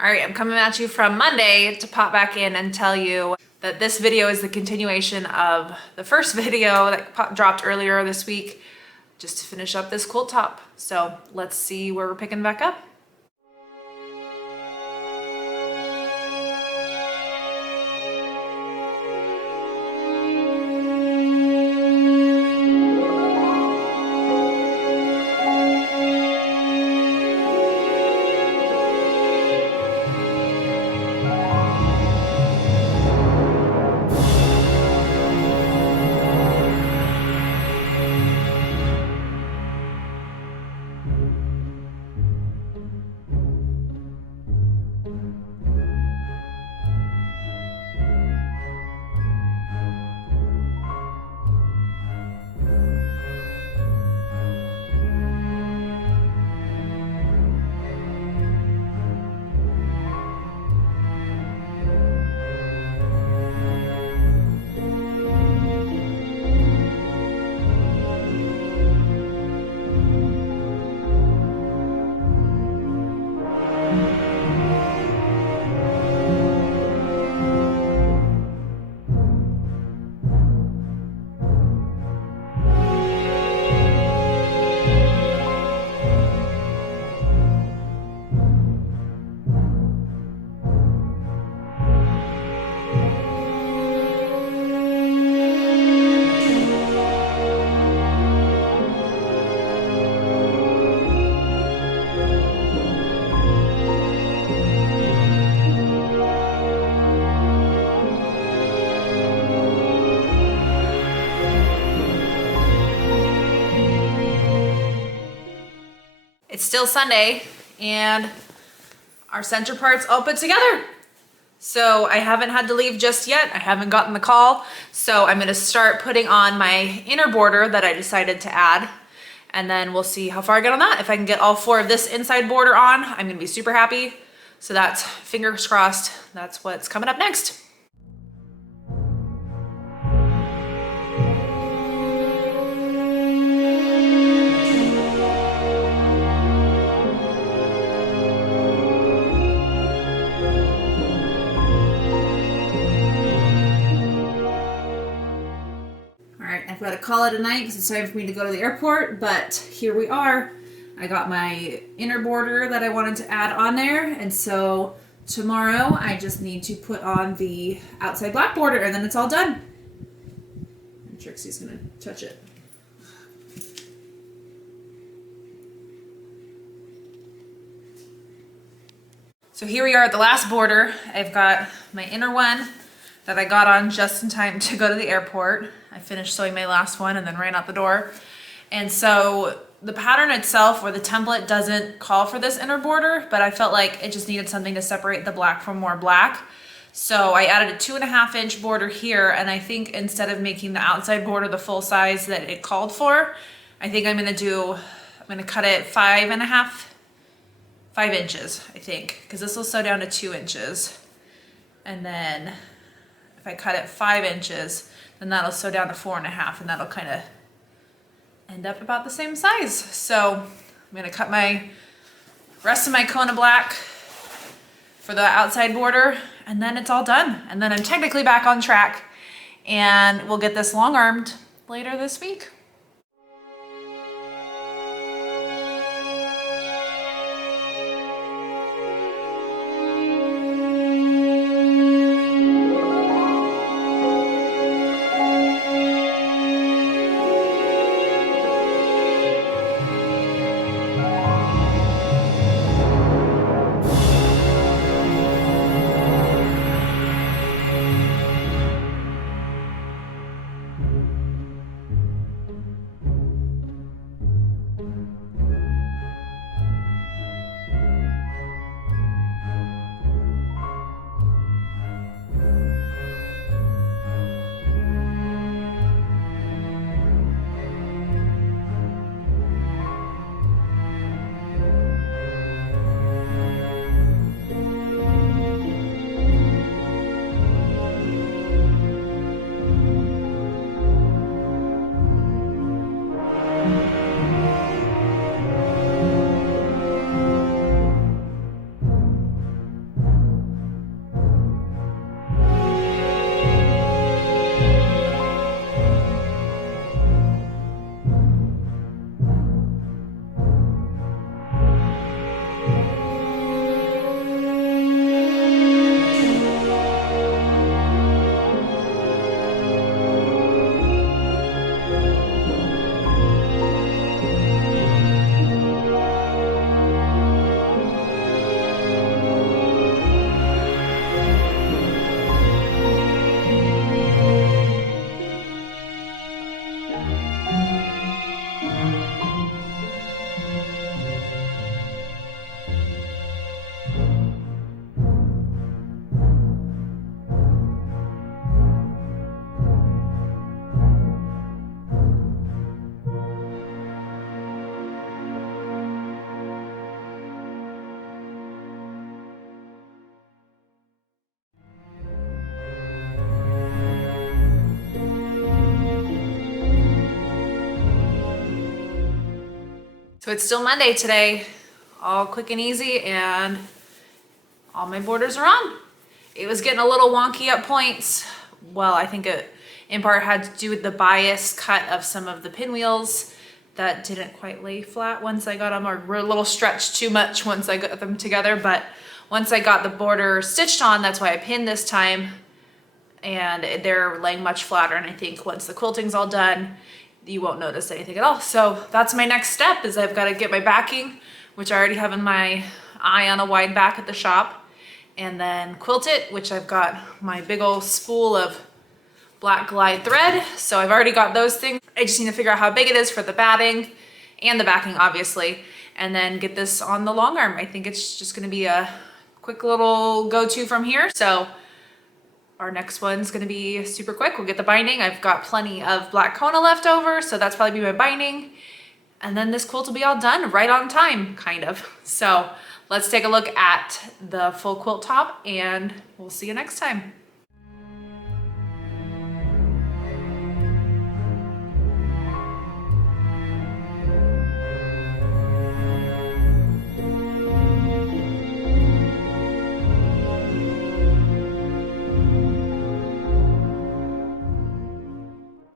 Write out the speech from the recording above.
All right, I'm coming at you from Monday to pop back in and tell you that this video is the continuation of the first video that dropped earlier this week, just to finish up this quilt top. So let's see where we're picking back up. It's still Sunday and our center part's all put together. So I haven't had to leave just yet. I haven't gotten the call. So I'm gonna start putting on my inner border that I decided to add. And then we'll see how far I get on that. If I can get all 4 of this inside border on, I'm gonna be super happy. So that's, fingers crossed, that's what's coming up next. I've got to call it a night because it's time for me to go to the airport, but here we are. I got my inner border that I wanted to add on there, and so tomorrow I just need to put on the outside black border and then it's all done. And Trixie's gonna touch it. So here we are at the last border. I've got my inner one that I got on just in time to go to the airport. I finished sewing my last one and then ran out the door. And so the pattern itself or the template doesn't call for this inner border, but I felt like it just needed something to separate the black from more black. So I added a 2.5-inch border here, and I think instead of making the outside border the full size that it called for, I think I'm gonna cut it 5 inches, I think, because this will sew down to 2 inches. And then if I cut it 5 inches, then that'll sew down to 4.5, and that'll kind of end up about the same size. So I'm gonna cut my rest of my Kona black for the outside border, and then it's all done. And then I'm technically back on track, and we'll get this long armed later this week. So it's still Monday today, all quick and easy, and all my borders are on. It was getting a little wonky at points. Well, I think it in part had to do with the bias cut of some of the pinwheels that didn't quite lay flat once I got them, or were a little stretched too much once I got them together. But once I got the border stitched on, that's why I pinned this time, and they're laying much flatter. And I think once the quilting's all done, you won't notice anything at all. So that's my next step, is I've got to get my backing, which I already have in my eye on a wide back at the shop, and then quilt it, which I've got my big old spool of black glide thread. So I've already got those things. I just need to figure out how big it is for the batting and the backing, obviously, and then get this on the long arm. I think it's just gonna be a quick little go-to from here. So our next one's gonna be super quick. We'll get the binding. I've got plenty of black Kona left over, so that's probably be my binding. And then this quilt will be all done right on time, kind of. So let's take a look at the full quilt top, and we'll see you next time.